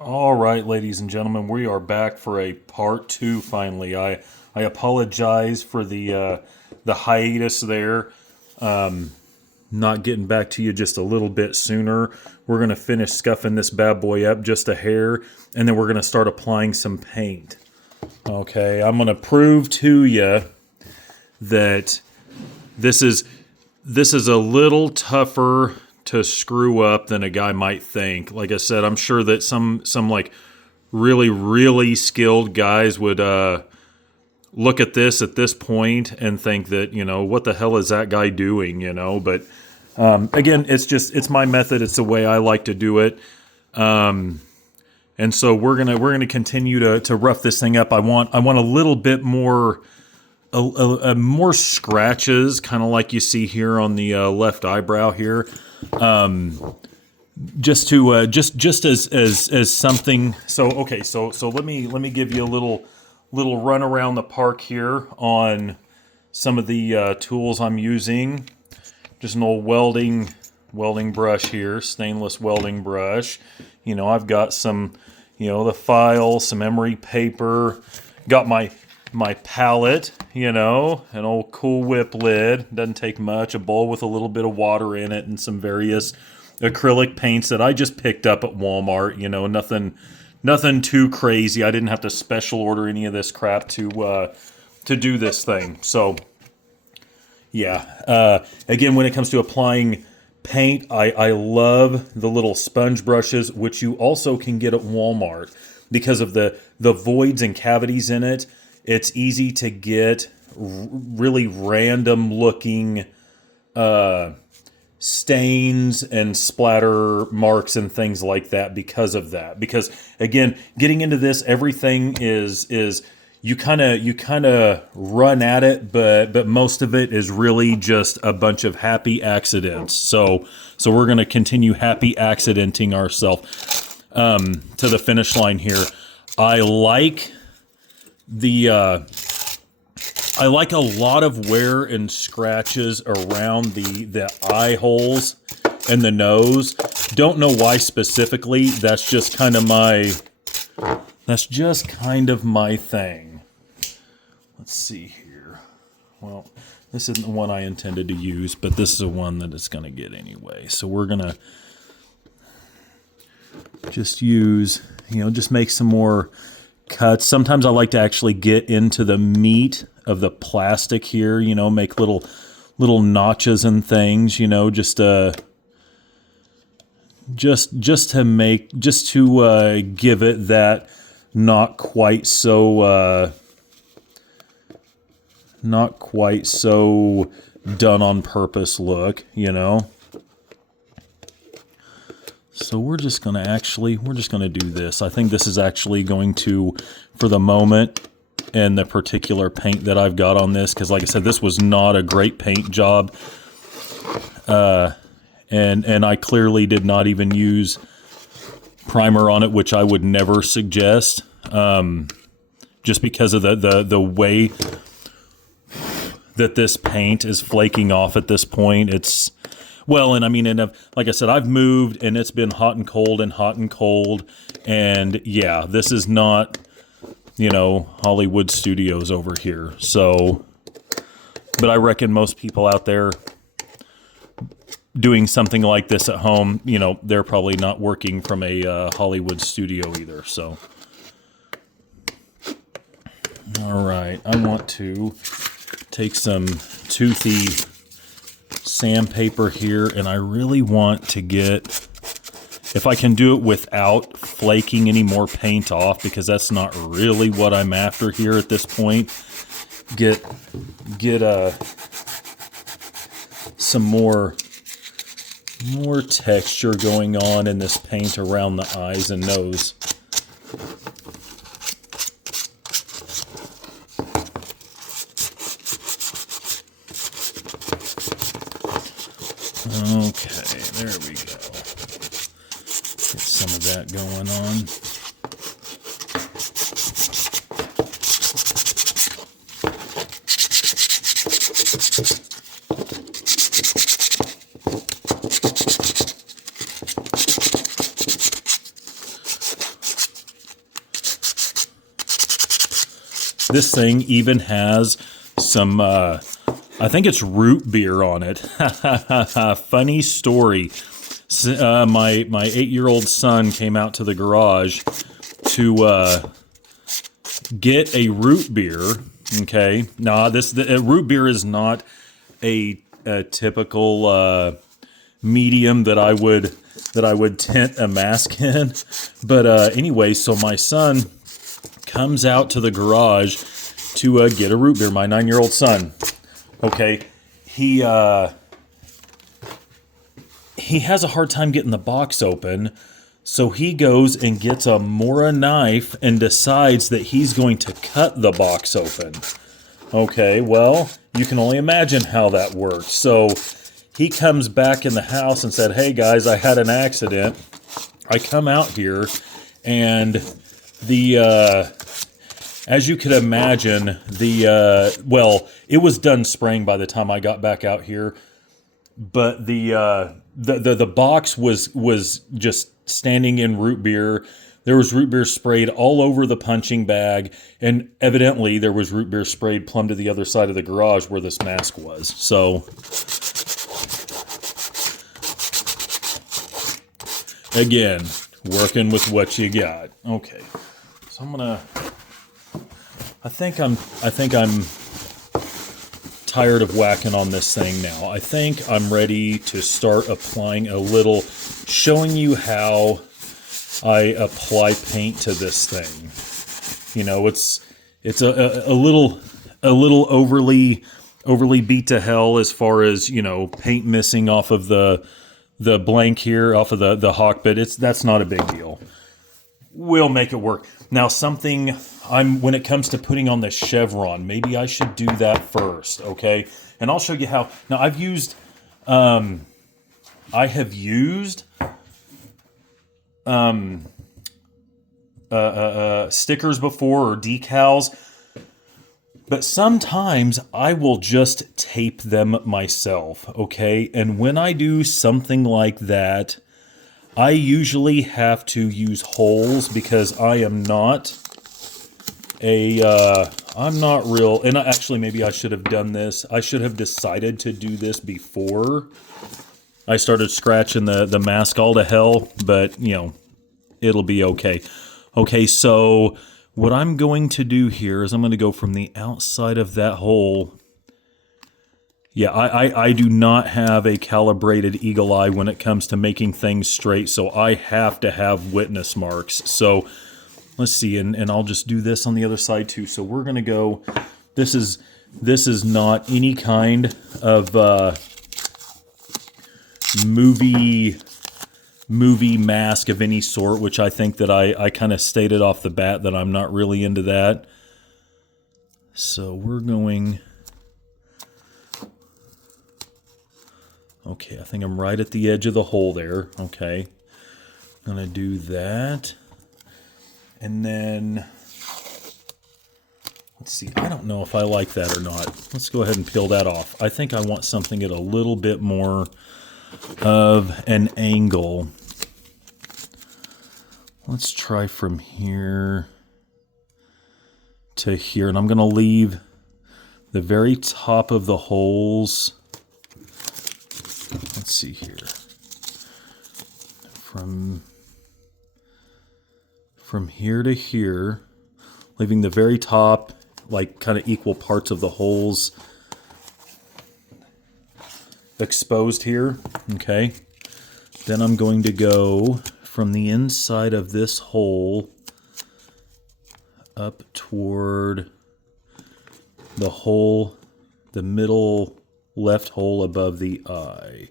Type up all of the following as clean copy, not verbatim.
All right, ladies and gentlemen, we are back for a part two. Finally, I apologize for the hiatus there. Not getting back to you just a little bit sooner. We're gonna finish scuffing this bad boy up just a hair, and then we're gonna start applying some paint. Okay, I'm gonna prove to you that this is this is a little tougher to screw up than a guy might think. Like I said, I'm sure that some like really skilled guys would look at this point and think that, what the hell is that guy doing, but again, it's my method. It's the way I like to do it. And so we're gonna continue to rough this thing up. I want a little bit more more scratches, kind of like you see here on the left eyebrow here, just to just as something. So okay, so let me give you a little run around the park here on some of the tools I'm using. Just an old welding brush here, stainless welding brush. I've got some, the file, some emery paper, got my palette, an old Cool Whip lid. Doesn't take much. A bowl with a little bit of water in it and some various acrylic paints that I just picked up at Walmart. Nothing too crazy. I didn't have to special order any of this crap to do this thing. So yeah. Again, when it comes to applying paint, I love the little sponge brushes, which you also can get at Walmart because of the voids and cavities in it. It's easy to get really random looking stains and splatter marks and things like that because of that. Because again, getting into this, everything is you kind of run at it, but most of it is really just a bunch of happy accidents. So we're gonna continue happy accidenting ourselves to the finish line here. I like a lot of wear and scratches around the eye holes and the nose. Don't know why specifically. That's just kind of my thing. Let's see here. Well, this isn't the one I intended to use, but this is the one that it's going to get anyway. So we're going to just use, just make some more cuts. Sometimes I like to actually get into the meat of the plastic here, make little notches and things, just to give it that not quite so done on purpose look, So we're just going to do this. I think this is actually going to, for the moment, and the particular paint that I've got on this, because like I said, this was not a great paint job. And I clearly did not even use primer on it, which I would never suggest, just because of the way that this paint is flaking off at this point. It's, well, and I mean, and like I said, I've moved, and it's been hot and cold and hot and cold, and yeah, this is not, Hollywood Studios over here. So, but I reckon most people out there doing something like this at home, they're probably not working from a Hollywood studio either. So, all right, I want to take some toothy sandpaper here, and I really want to get, if I can do it without flaking any more paint off, because that's not really what I'm after here at this point, get some more texture going on in this paint around the eyes and nose. Okay, there we go. Get some of that going on. This thing even has some, I think it's root beer on it. Funny story. My 8-year-old son came out to the garage to get a root beer. Okay, now the root beer is not a typical medium that I would tint a mask in. But anyway, so my son comes out to the garage to get a root beer. My 9-year-old son. Okay, he has a hard time getting the box open. So he goes and gets a Mora knife and decides that he's going to cut the box open. Okay, well, you can only imagine how that worked. So he comes back in the house and said, "Hey guys, I had an accident. I come out here and as you could imagine, well, it was done spraying by the time I got back out here, but the box was just standing in root beer. There was root beer sprayed all over the punching bag, and evidently there was root beer sprayed plumb to the other side of the garage where this mask was. So, again, working with what you got. Okay, so I think I'm tired of whacking on this thing now. I think I'm ready to start applying showing you how I apply paint to this thing. You know, it's a little overly beat to hell as far as, you know, paint missing off of the blank here, off of the Hock, but that's not a big deal. We'll make it work. Now, when it comes to putting on the chevron, maybe I should do that first, okay? And I'll show you how. Now, I have used stickers before, or decals, but sometimes I will just tape them myself, okay? And when I do something like that, I usually have to use holes because I am not I'm not real, and actually maybe I should have done this. I should have decided to do this before I started scratching the mask all to hell, but, you know, it'll be okay. Okay, so what I'm going to do here is I'm going to go from the outside of that hole. Yeah, I do not have a calibrated eagle eye when it comes to making things straight, so I have to have witness marks. So let's see, and I'll just do this on the other side too. So we're going to go, this is not any kind of movie mask of any sort, which I think that I kind of stated off the bat that I'm not really into that. So we're going, okay, I think I'm right at the edge of the hole there. Okay, I'm going to do that. And then, let's see, I don't know if I like that or not. Let's go ahead and peel that off. I think I want something at a little bit more of an angle. Let's try from here to here. And I'm going to leave the very top of the holes. Let's see here. From here to here, leaving the very top, like kind of equal parts of the holes exposed here, okay? Then I'm going to go from the inside of this hole up toward the hole, the middle left hole above the eye.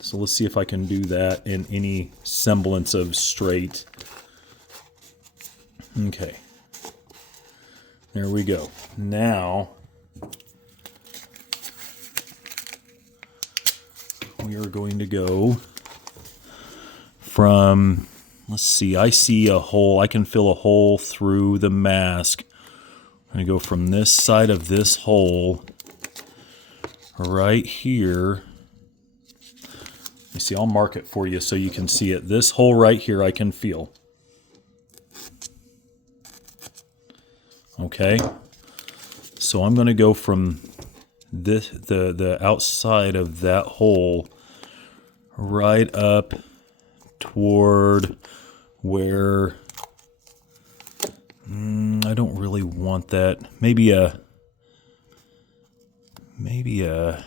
So let's see if I can do that in any semblance of straight. Okay, there we go. Now, we are going to go from, let's see, I see a hole. I can fill a hole through the mask. I'm going to go from this side of this hole right here. You see, I'll mark it for you so you can see it. This hole right here I can feel. Okay, so I'm going to go from this the outside of that hole right up toward where I don't really want that. Maybe a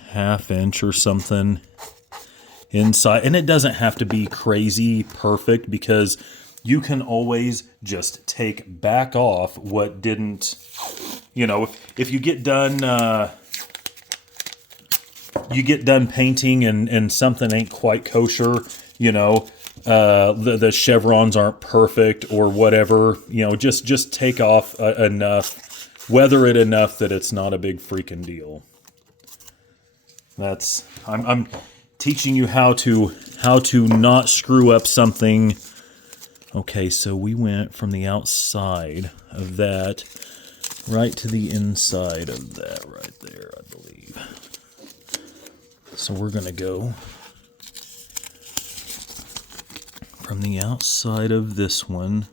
half inch or something inside. And it doesn't have to be crazy perfect, because you can always just take back off what didn't, if you get done painting and something ain't quite kosher, the chevrons aren't perfect or whatever, just take off enough, weather it enough that it's not a big freaking deal. I'm teaching you how to not screw up something. Okay, so we went from the outside of that right to the inside of that right there, I believe. So we're going to go from the outside of this one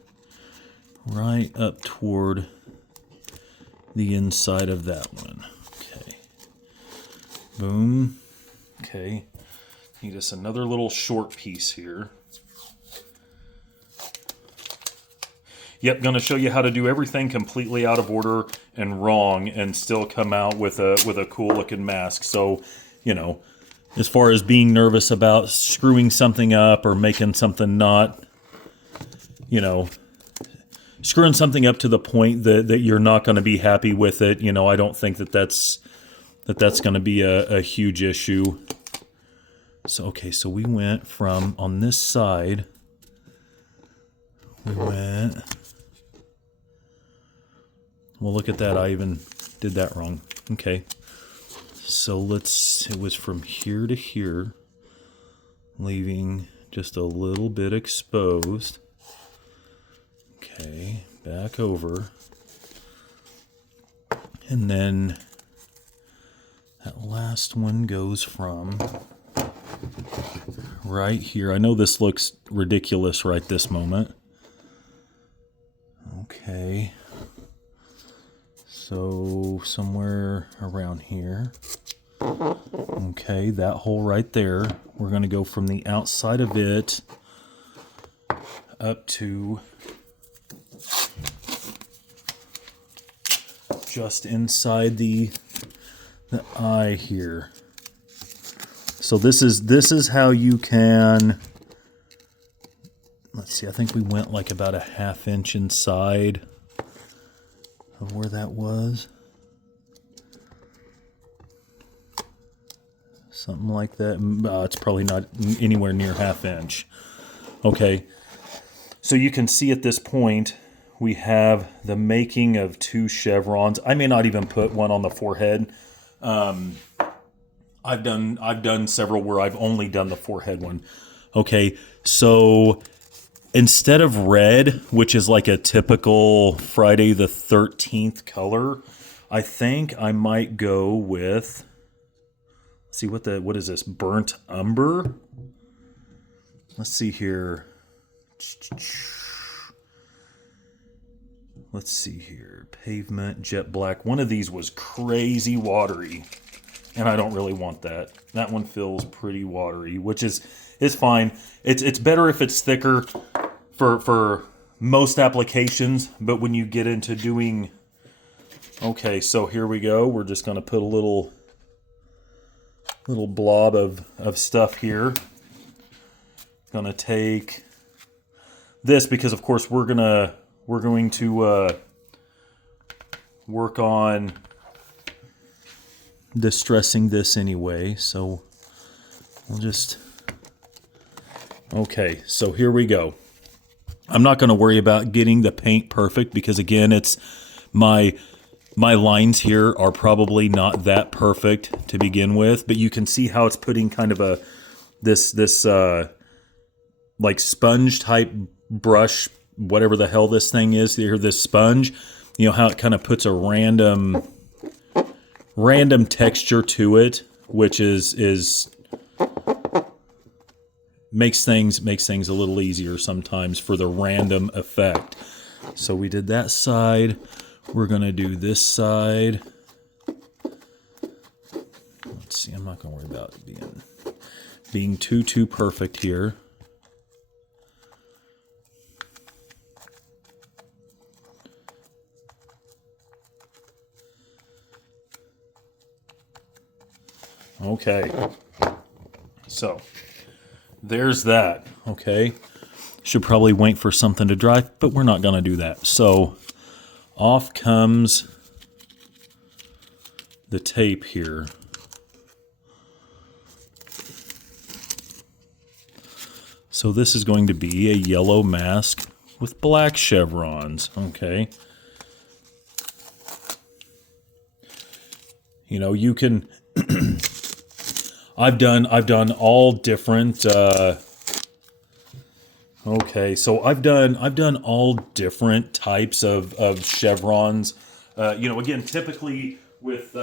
right up toward the inside of that one. Okay. Boom. Okay. Need us another little short piece here. Yep, going to show you how to do everything completely out of order and wrong and still come out with a cool looking mask. So, as far as being nervous about screwing something up or making something not, screwing something up to the point that you're not going to be happy with it, I don't think that's going to be a huge issue. So, okay, so we went from on this side, well, look at that. I even did that wrong. Okay. So it was from here to here, leaving just a little bit exposed. Okay. Back over. And then that last one goes from right here. I know this looks ridiculous right this moment. Okay. So somewhere around here. Okay, that hole right there. We're going to go from the outside of it up to just inside the eye here. So this is how you can, let's see, I think we went like about a half inch inside of where that was. Something like that. It's probably not anywhere near half inch. Okay. So you can see at this point, we have the making of 2 chevrons. I may not even put one on the forehead. I've done several where I've only done the forehead one. Okay. So instead of red, which is like a typical Friday the 13th color, I think I might go with, let's see, what is this? Burnt umber? Let's see here. Let's see here. Pavement, jet black. One of these was crazy watery, and I don't really want that. That one feels pretty watery, which is fine. It's better if it's thicker for most applications, but when you get into doing, okay, so here we go. We're just going to put a little blob of stuff here. Going to take this because, of course, we're going to work on distressing this anyway. So we'll just, okay. So here we go. I'm not going to worry about getting the paint perfect because, again, it's my lines here are probably not that perfect to begin with, but you can see how it's putting kind of this like sponge type brush, whatever the hell this thing is here, this sponge, how it kind of puts a random texture to it, which is makes things a little easier sometimes for the random effect. So we did that side. We're going to do this side. Let's see, I'm not going to worry about it being too perfect here. Okay, so there's that. Okay, should probably wait for something to dry, but we're not going to do that. So off comes the tape here. So this is going to be a yellow mask with black chevrons. Okay. You know, you can I've done all different okay, so I've done all different types of chevrons. You know, again, typically with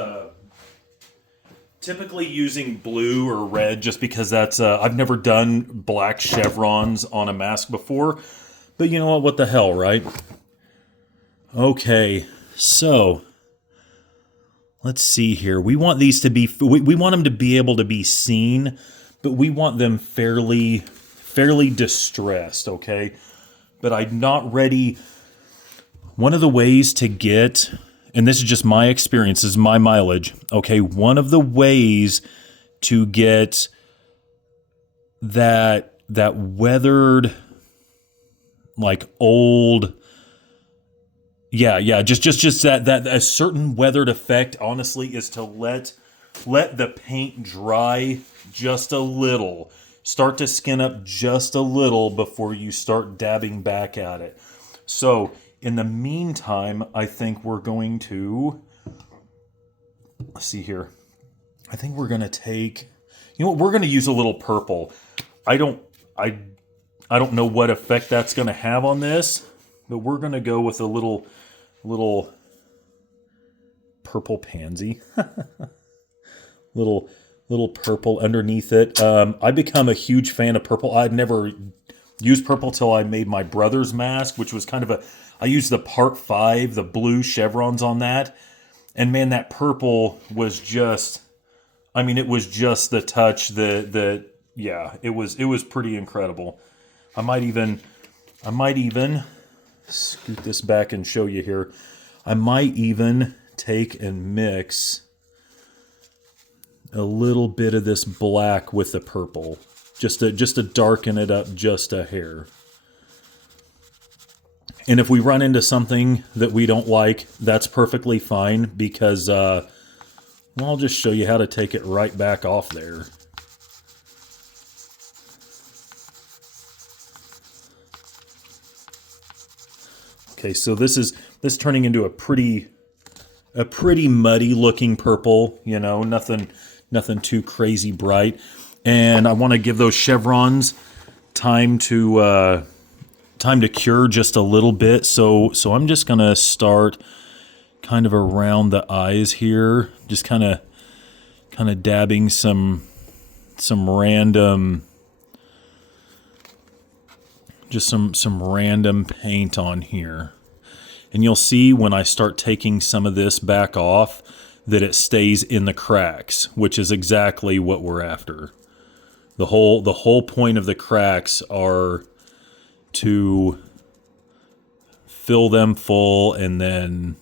typically using blue or red, just because that's I've never done black chevrons on a mask before. But you know what? What the hell, right? Okay, so let's see here. We want these to be, we want them to be able to be seen, but we want them fairly distressed, okay? But I'm not ready. One of the ways to get, and this is just my experience, this is my mileage, okay? One of the ways to get that weathered, like old, just that a certain weathered effect, honestly, is to let the paint dry just a little. Start to skin up just a little before you start dabbing back at it. So in the meantime, I think we're going to, let's see here. I think we're going to take, you know what, we're going to use a little purple. I don't know what effect that's going to have on this, but we're going to go with a little purple pansy. little purple underneath it. I become a huge fan of purple. I'd never used purple till I made my brother's mask, which was kind of I used the Part 5, the blue chevrons on that. And man, that purple was just, I mean, it was just the touch, yeah, it was pretty incredible. I might even scoot this back and show you here. I might even take and mix a little bit of this black with the purple, just to darken it up just a hair. And if we run into something that we don't like, that's perfectly fine, because well, I'll just show you how to take it right back off there. Okay, so this is turning into a pretty muddy looking purple, you know, nothing too crazy bright. And I want to give those chevrons time to cure just a little bit. So I'm just going to start kind of around the eyes here, just kind of dabbing some random, just some random paint on here. And you'll see when I start taking some of this back off that it stays in the cracks, which is exactly what we're after. The whole point of the cracks are to fill them full and then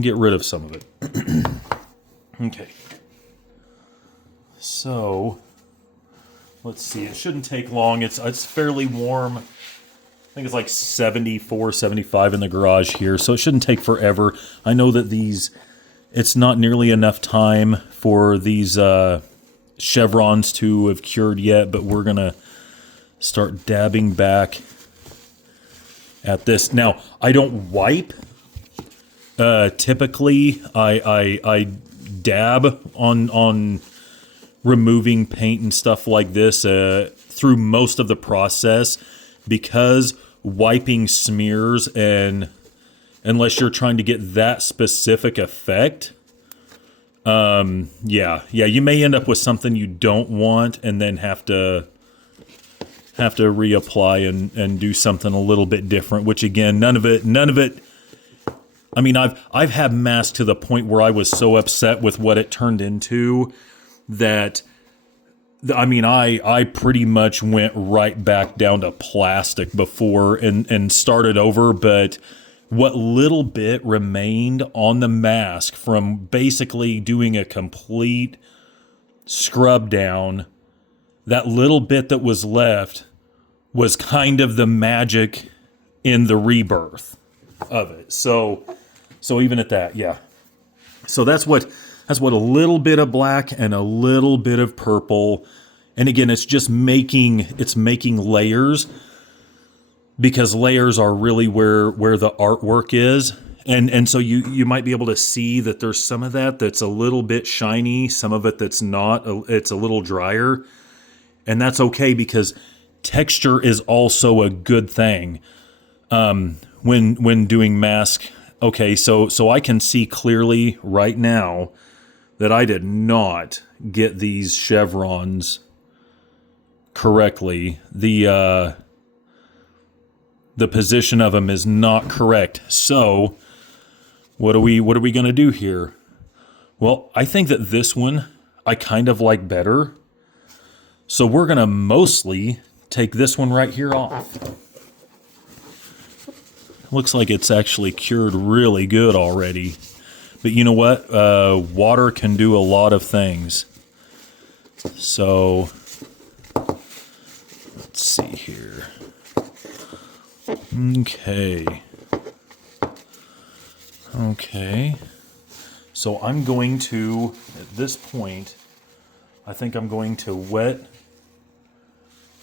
get rid of some of it. Okay. So let's see. It shouldn't take long. It's fairly warm. I think it's like 74, 75 in the garage here, so it shouldn't take forever. I know that it's not nearly enough time for these chevrons to have cured yet, but we're going to start dabbing back at this. Now, I don't wipe. Typically, I dab on removing paint and stuff like this through most of the process, because wiping smears, and unless you're trying to get that specific effect, yeah, you may end up with something you don't want and then have to reapply and do something a little bit different, which again, none of it. I mean, I've had masks to the point where I was so upset with what it turned into that, I mean, I pretty much went right back down to plastic before and started over. But what little bit remained on the mask from basically doing a complete scrub down, that little bit that was left was kind of the magic in the rebirth of it. So even at that, yeah. So that's what a little bit of black and a little bit of purple, and again, it's making layers, because layers are really where the artwork is. And so you might be able to see that there's some of that's a little bit shiny, some of it that's not, it's a little drier. And that's okay, because texture is also a good thing when doing mask. Okay, so I can see clearly right now that I did not get these chevrons correctly. The position of them is not correct. So what are we going to do here? Well, I think that this one I kind of like better. So we're going to mostly take this one right here off. Looks like it's actually cured really good already. But you know what? Water can do a lot of things. So let's see here. Okay. So I'm going to, at this point, I think I'm going to wet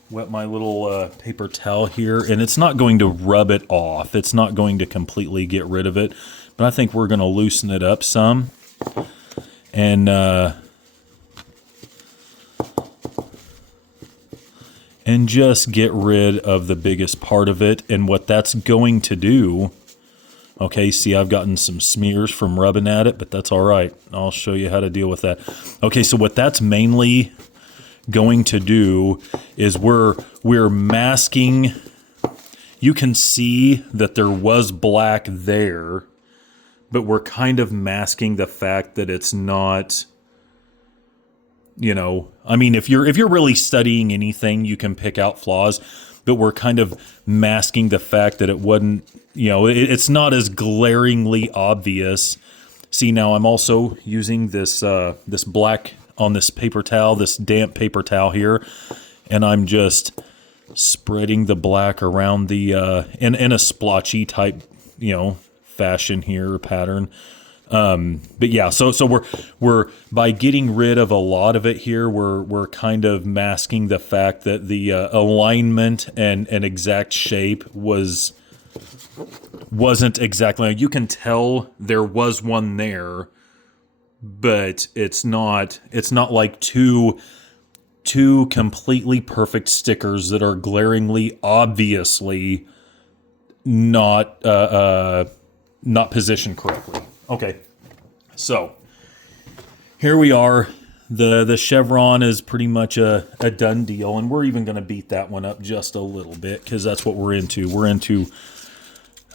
my little paper towel here, and it's not going to rub it off. It's not going to completely get rid of it, but I think we're going to loosen it up some, and just get rid of the biggest part of it. And what that's going to do, okay, see, I've gotten some smears from rubbing at it, but that's all right. I'll show you how to deal with that. Okay, so what that's mainly going to do is we're masking. You can see that there was black there, but we're kind of masking the fact that it's not, you know, I mean, if you're really studying anything, you can pick out flaws, but we're kind of masking the fact that it wasn't, you know, it's not as glaringly obvious. See, now I'm also using this this black on this paper towel, this damp paper towel here, and I'm just spreading the black around the in a splotchy type, you know, fashion here, pattern. But yeah, so we're by getting rid of a lot of it here, we're kind of masking the fact that the alignment and exact shape wasn't exactly. You can tell there was one there, but it's not like two completely perfect stickers that are glaringly obviously not positioned correctly. Okay, so here we are. The chevron is pretty much a done deal, and we're even going to beat that one up just a little bit, because that's what we're into. We're into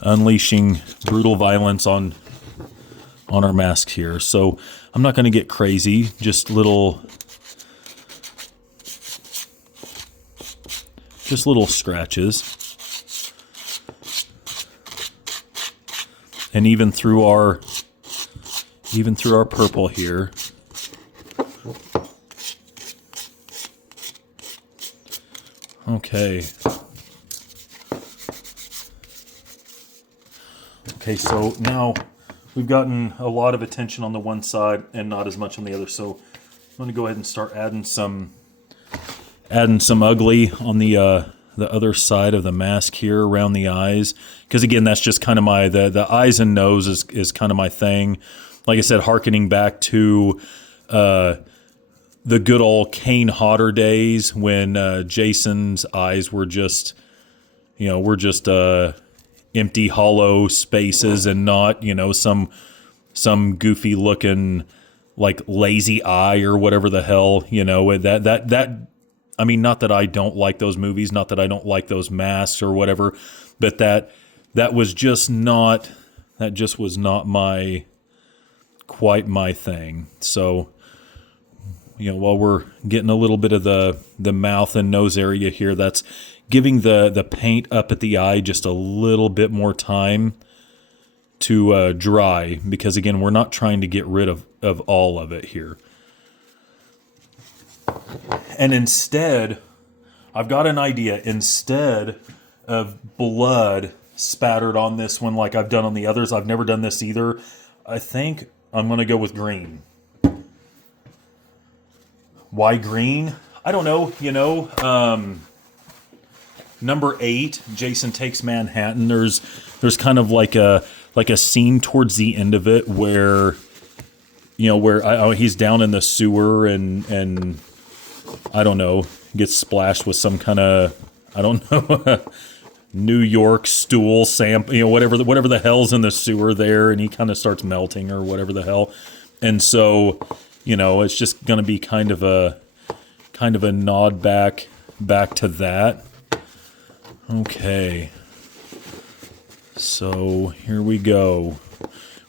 unleashing brutal violence on our masks here. So I'm not going to get crazy, just little scratches. And even through our purple here. Okay. Okay, so now we've gotten a lot of attention on the one side and not as much on the other. So I'm going to go ahead and start adding some ugly on the other side of the mask here around the eyes. Because again, that's just kind of the eyes and nose is kind of my thing. Like I said, hearkening back to the good old Kane Hodder days when Jason's eyes were just, you know, empty, hollow spaces and not, you know, some goofy looking like lazy eye or whatever the hell, you know, that I mean, not that I don't like those movies, not that I don't like those masks or whatever, but that was just not, that just was not quite my thing. So, you know, while we're getting a little bit of the mouth and nose area here, that's giving the paint up at the eye just a little bit more time to dry, because again, we're not trying to get rid of all of it here. And instead, I've got an idea. Instead of blood spattered on this one like I've done on the others, I've never done this either, I think I'm going to go with green. Why green? I don't know, you know. Number 8, Jason Takes Manhattan. There's kind of like a scene towards the end of it where, you know, where he's down in the sewer and I don't know, gets splashed with some kind of, I don't know, New York stool sample, you know, whatever the hell's in the sewer there, and he kind of starts melting or whatever the hell. And so, you know, it's just going to be kind of a nod back to that. Okay. So, here we go.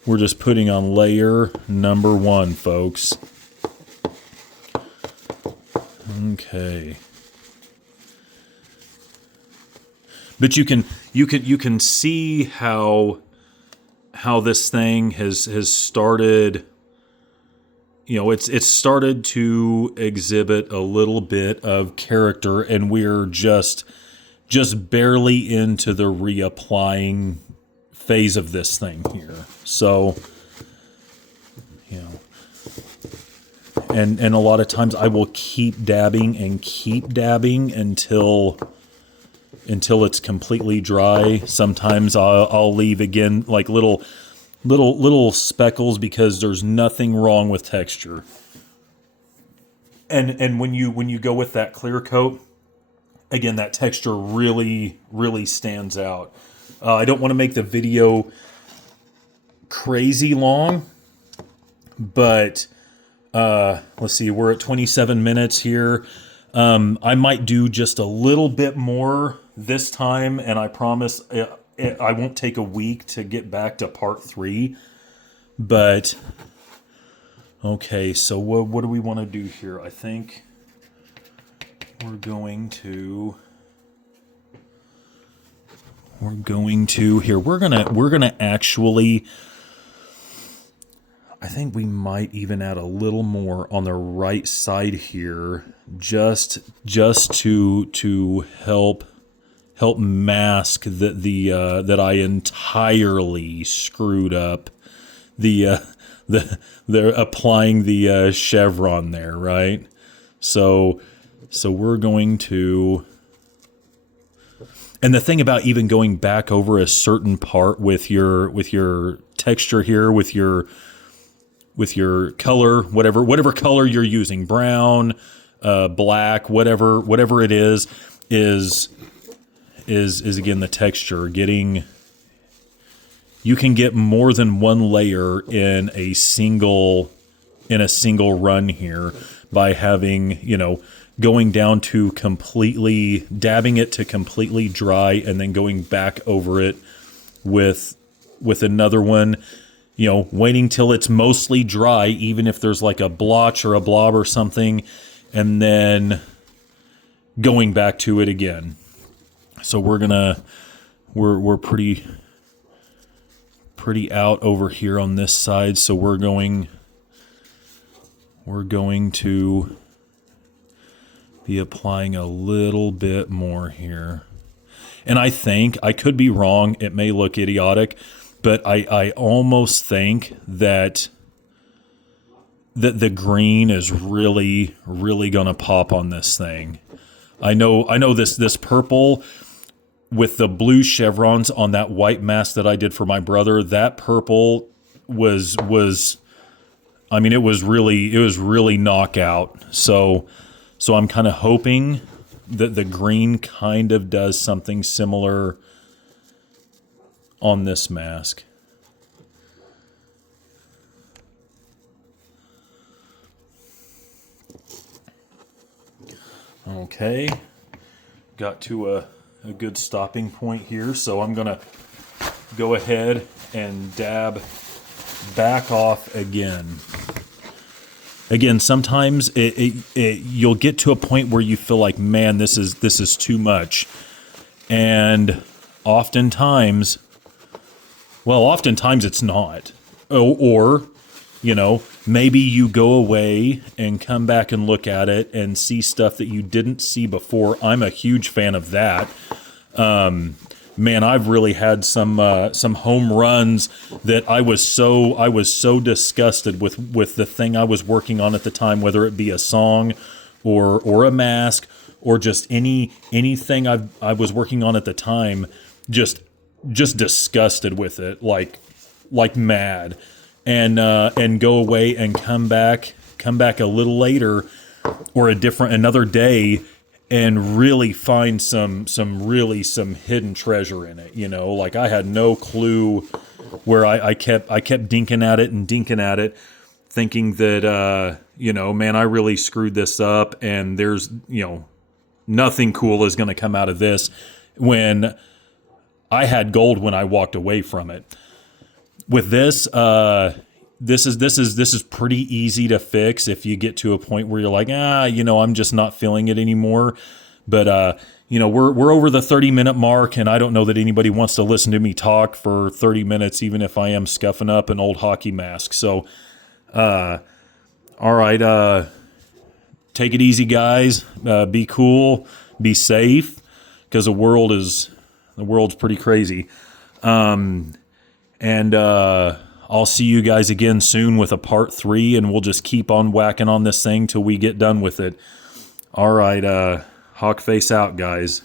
We're just putting on layer number 1, folks. Okay. But you can see how this thing has started. You know, it's started to exhibit a little bit of character, and we're just barely into the reapplying phase of this thing here. So, you know, and a lot of times I will keep dabbing until it's completely dry. Sometimes I'll leave again like little speckles, because there's nothing wrong with texture. And when you go with that clear coat, again, that texture really stands out. I don't want to make the video crazy long, but let's see, we're at 27 minutes here. I might do just a little bit more this time, and I promise I won't take a week to get back to part 3. But okay, so what do we want to do here? I think we're going to here. We're gonna actually, I think we might even add a little more on the right side here, just to help mask that I entirely screwed up the applying the chevron there, right? So we're going to, and the thing about even going back over a certain part with your texture here, with your color, whatever color you're using, brown, black, whatever it is again the texture. You can get more than one layer in a single run here by having, you know, going down to completely dabbing it to completely dry, and then going back over it with another one, you know, waiting till it's mostly dry, even if there's like a blotch or a blob or something, and then going back to it again. So we're pretty out over here on this side, so we're going to be applying a little bit more here. And I think, I could be wrong, it may look idiotic, but I almost think that the green is really gonna pop on this thing. I know this purple with the blue chevrons on that white mask that I did for my brother, that purple was I mean, it was really knockout. So I'm kind of hoping that the green kind of does something similar on this mask. Okay, got to a good stopping point here, so I'm gonna go ahead and dab back off again. Again, sometimes you'll get to a point where you feel like, man, this is too much, and oftentimes it's not. Or, maybe you go away and come back and look at it and see stuff that you didn't see before. I'm a huge fan of that. Man, I've really had some home runs that I was so disgusted with the thing I was working on at the time, whether it be a song or a mask or just anything I was working on at the time, just disgusted with it, like mad, and go away and come back a little later or another day and really find some hidden treasure in it. Like I had no clue where I kept dinking at it, thinking that, man, I really screwed this up and there's, nothing cool is going to come out of this, when I had gold when I walked away from it. With this, this is pretty easy to fix if you get to a point where you're like, I'm just not feeling it anymore. But we're over the 30-minute mark, and I don't know that anybody wants to listen to me talk for 30 minutes, even if I am scuffing up an old hockey mask. So, all right, take it easy, guys. Be cool, be safe, because the world's pretty crazy. I'll see you guys again soon with a part 3, and we'll just keep on whacking on this thing till we get done with it. All right, HockFace out, guys.